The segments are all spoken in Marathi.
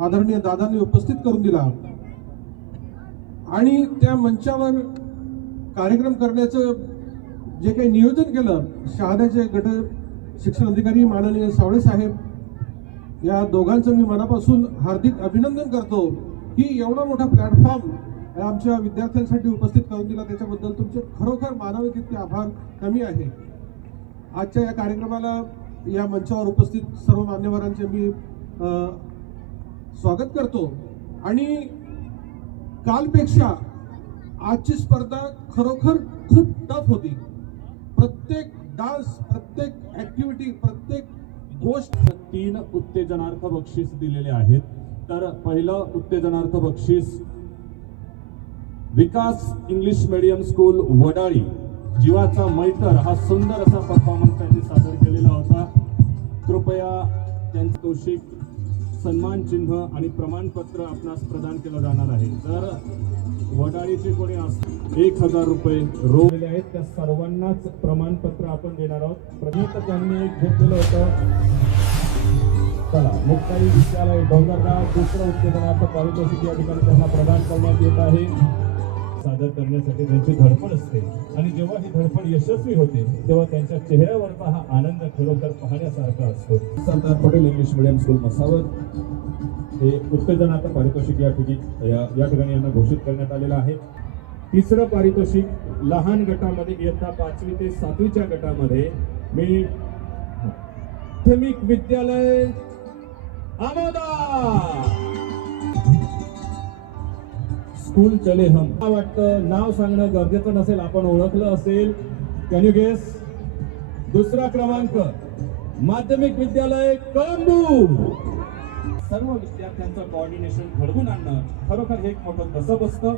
आदरणीय दादांनी उपस्थित करून दिला. आणि त्या मंचावर कार्यक्रम करण्याचं जे काही नियोजन केलं शहाद्याचे गट शिक्षण अधिकारी माननीय सावळे साहेब या दोघांचं मी मनापासून हार्दिक अभिनंदन करतो. की एवढा मोठा प्लॅटफॉर्म आमच्या विद्यार्थ्यांसाठी उपस्थित करून दिला. त्याच्याबद्दल तुमचे खरोखर मानावे तितके आभार कमी आहे. आजच्या या कार्यक्रमाला या मंचावर उपस्थित सर्व मान्यवरांचे मी स्वागत करतो. आणि कालपेक्षा आजची स्पर्धा खरोखर खूप टफ होती. प्रत्येक डान्स प्रत्येक ऍक्टिव्हिटी प्रत्येक गोष्ट तीन उत्तेजनार्थ बक्षीस दिलेले आहेत. तर पहिलं उत्तेजनार्थ बक्षीस Vikas English medium school Vadali जीवाचा मैतर हा सुंदर असा परफॉर्मन्स त्यांनी सादर केलेला होता. कृपया त्यांचं कौशिक सन्मान चिन्ह आणि प्रमाणपत्र आपणास प्रदान केलं जाणार आहे. तर वडाळीचे कोणी अस एक हजार रुपये रोख आहेत. त्या सर्वांनाच प्रमाणपत्र आपण देणार आहोत. प्रदीप त्यांनी एक घेतलेलं होतं. चला मुक्ताई विद्यालय डोंगरगाव दुसरं उत्तेजनाचं पारितोषिक या ठिकाणी त्यांना प्रदान करण्यात येत आहे. सादर करण्यासाठी त्यांची धडपड असते. आणि जेव्हा ही धडपड यशस्वी होते तेव्हा त्यांच्या चेहऱ्यावरचा हा आनंद खरोखर पाहण्यासारखा असतो. Sardar Patel English medium school Masawat. हे उत्तेजनाचं पारितोषिक या ठिकाणी या या ठिकाणी यांना घोषित करण्यात आलेलं आहे. तिसरं पारितोषिक लहान गटामध्ये इयत्ता पाचवी ते सातवीच्या गटामध्ये मी प्राथमिक विद्यालय आमोदा! स्कूल चले हम. मला वाटतं नाव सांगणं गरजेचं नसेल आपण ओळखलं असेल. कॅन यू गेस दुसरा क्रमांक माध्यमिक विद्यालय कळंबू सर्व विद्यार्थ्यांचं कॉर्डिनेशन घडवून आणणं खरोखर हे एक मोठं कसं बसतं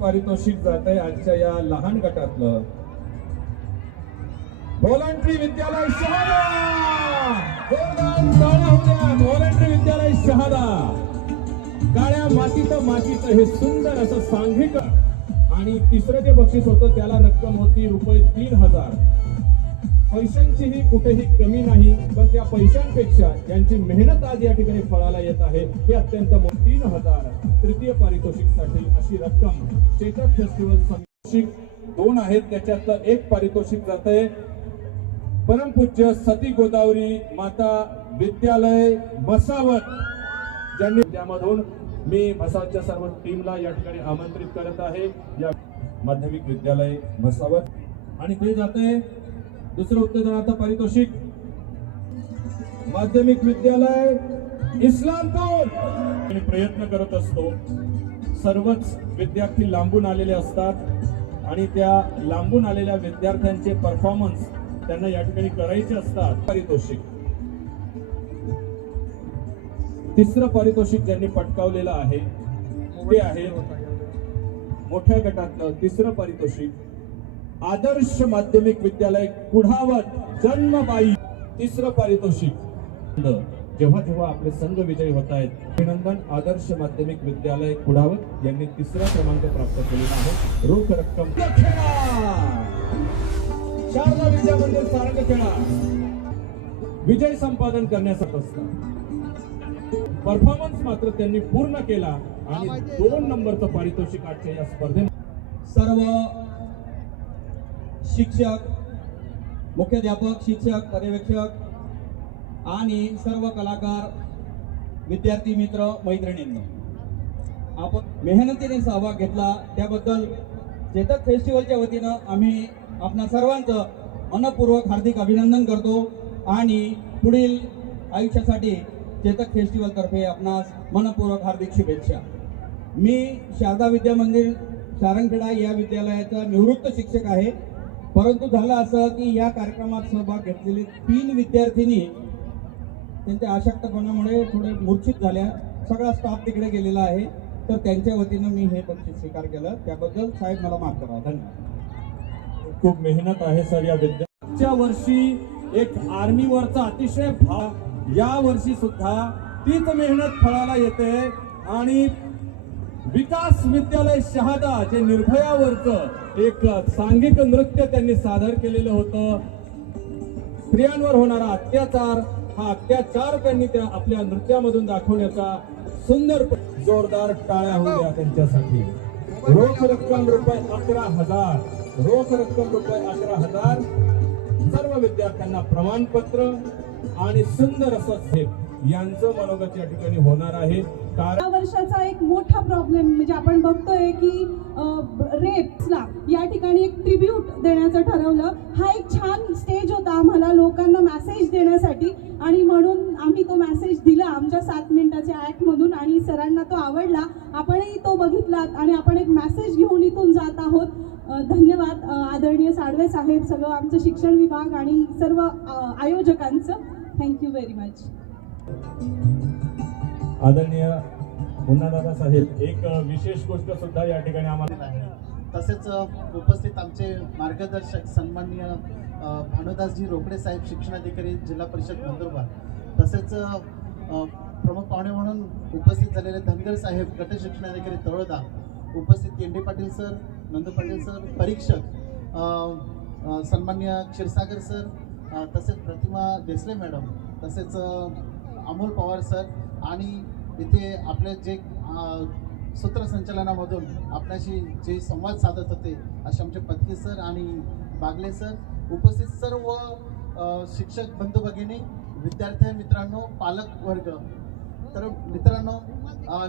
पारितोषिक जात आहे आजच्या या लहान गटातलं. व्हॉलंटरी विद्यालय शहादा! मातीत मातीत हे सुंदर असं सांघिक आणि तिसरं जे बक्षीस होतं त्याला रक्कम होती रुपये तीन हजार. पैशांचीही कुठेही कमी नाही पण त्या पैशांपेक्षा यांची मेहनत आज या ठिकाणी फळाला येत आहे. हे अत्यंत तीन हजार. तृतीय पारितोषिकसाठी अशी रक्कम चेतक फेस्टिवल पारितोषिक दोन आहेत त्याच्यातलं एक पारितोषिक जात आहे परमपूज्य सती गोदावरी माता विद्यालय मसावत ज्यांनी त्यामधून मी भसावच्या सर्व टीमला या ठिकाणी आमंत्रित करत आहे. या माध्यमिक विद्यालय भसावर आणि ते जाते दुसरं उत्तेजनार्थ पारितोषिक. माध्यमिक विद्यालय इस्लामपूर. आणि प्रयत्न करत असतो. सर्वच विद्यार्थी लांबून आलेले असतात. आणि त्या लांबून आलेल्या विद्यार्थ्यांचे परफॉर्मन्स त्यांना या ठिकाणी करायचे असतात. पारितोषिक. तिसरं पारितोषिक ज्यांनी पटकावलेलं आहे ते आहे मोठ्या गटातलं तिसरं पारितोषिक. आदर्श माध्यमिक विद्यालय कुढावत जन्मबाई. तिसरं पारितोषिक. जेव्हा जेव्हा आपले संघ विजयी होत आहेत अभिनंदन. आदर्श माध्यमिक विद्यालय कुडावत यांनी तिसरा क्रमांक प्राप्त केलेला आहे. रोख रक्कम. शारदा विद्या मंदिर सारंगखेडा. विजय संपादन करण्यासाठी असतात. परफॉर्मन्स मात्र त्यांनी पूर्ण केला आणि दोन नंबरचं पारितोषिक आजच्या या स्पर्धेत सर्व शिक्षक मुख्याध्यापक शिक्षक पर्यवेक्षक आणि सर्व कलाकार विद्यार्थी मित्र मैत्रिणींनो आपण मेहनतीने सहभाग घेतला. त्याबद्दल चेतक फेस्टिवलच्या वतीनं आम्ही आपणा सर्वांचं मनपूर्वक हार्दिक अभिनंदन करतो आणि पुढील आयुष्यासाठी चेतक फेस्टिवलतर्फे आपणास मनपूर्वक हार्दिक शुभेच्छा. मी शारदा विद्या मंदिर सारंगखेडा या विद्यालयाचा निवृत्त शिक्षक आहे. परंतु झालं असं की या कार्यक्रमात सहभाग घेतलेले तीन विद्यार्थिनी त्यांच्या अशक्तपणामुळे थोडे मूर्छित झाल्या. सगळा स्टाफ तिकडे गेलेला आहे. तर त्यांच्या वतीनं मी हे बक्षीस स्वीकार केलं. त्याबद्दल साहेब मला माफ करा. धन्यवाद. खूप मेहनत आहे सर या विद्यार्थ्या वर्षी एक आर्मीवरचा अतिशय भाव या वर्षी सुद्धा तीच मेहनत फळाला येते आणि विकास विद्यालय शहादा जे निर्भयावरचं एक सांघिक नृत्य त्यांनी सादर केलेलं होतं. स्त्रियांवर होणारा अत्याचार हा अत्याचार त्यांनी त्या आपल्या नृत्यामधून दाखवण्याचा सुंदर जोरदार टाळ्या होऊ त्यांच्यासाठी. रोख रक्कम रुपये अकरा हजार रोख रक्कम रुपये अकरा हजार. सर्व विद्यार्थ्यांना प्रमाणपत्र आणि सुंदर असं स्टेप यांचं मनोगत या ठिकाणी होणार आहे. कारण या वर्षाचा एक मोठा प्रॉब्लेम म्हणजे आपण बघतोय की रेप्सला या ठिकाणी एक ट्रिब्यूट देण्याचं ठरवलं. हा एक छान स्टेज होता आम्हाला लोकांना मेसेज देण्यासाठी आणि म्हणून आम्ही तो मेसेज दिला आमच्या सात मिनिटाच्या ॲक्टमधून आणि सरांना तो आवडला. आपणही तो बघितलात आणि आपण एक मेसेज घेऊन इथून जात आहोत. धन्यवाद आदरणीय साळवे साहेब सगळं आमचं शिक्षण विभाग आणि सर्व आयोजकांचं. थँक्यू व्हेरी मच आदरणीय मुन्नादादा साहेब एक विशेष गोष्ट सुद्धा या ठिकाणी आम्हाला तसेच उपस्थित आमचे मार्गदर्शक सन्माननीय भानुदासजी रोकडे साहेब शिक्षणाधिकारी जिल्हा परिषद नंदुरबार. तसेच प्रमुख पाहुणे म्हणून उपस्थित झालेले धनगर साहेब गट शिक्षणाधिकारी तळोदा उपस्थित केंडे पाटील सर नंदू पाटील सर परीक्षक सन्मान्य क्षीरसागर सर तसेच प्रतिमा देसले मॅडम तसेच अमोल पवार सर आणि इथे आपले जे सूत्रसंचलनामधून सूत्रसंचालनामधून आपल्याशी जे संवाद साधत होते असे आमचे पत्की सर आणि बागले सर उपस्थित सर्व शिक्षक बंधू भगिनी विद्यार्थी मित्रांनो पालक वर्ग. तर मित्रांनो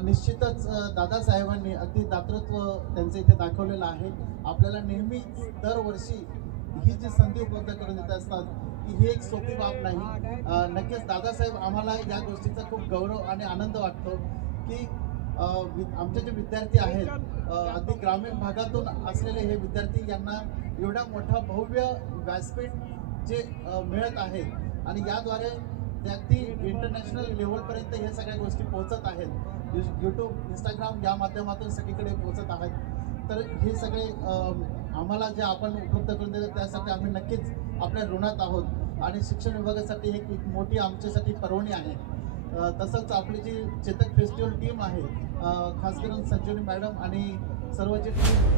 निश्चितच दादासाहेबांनी अगदी दातृत्व त्यांचं इथे दाखवलेलं आहे. आपल्याला नेहमी दरवर्षी ही जी संधी उपलब्ध करून देत असतात की ही एक सोपी बाब नाही. नक्कीच दादासाहेब आम्हाला या गोष्टीचा खूप गौरव आणि आनंद वाटतो की आमचे जे विद्यार्थी आहेत अगदी ग्रामीण भागातून असलेले हे विद्यार्थी यांना एवढा मोठा भव्य व्यासपीठ जे मिळत आहे आणि याद्वारे ते अगदी इंटरनॅशनल लेवलपर्यंत हे सगळ्या गोष्टी पोहोचत आहेत. यूट्यूब इंस्टाग्राम या माध्यमातून सगळीकडे पोहोचत आहेत. तर हे सगळे आम्हाला जे आपण उपलब्ध करून देतो त्यासाठी आम्ही नक्कीच आपल्या ऋणात आहोत. आणि शिक्षण विभागासाठी एक एक मोठी आमच्यासाठी पर्वणी आहे. तसंच आपली जी चेतक फेस्टिवल टीम आहे खास करून संजीवनी मॅडम आणि सर्व जे टीम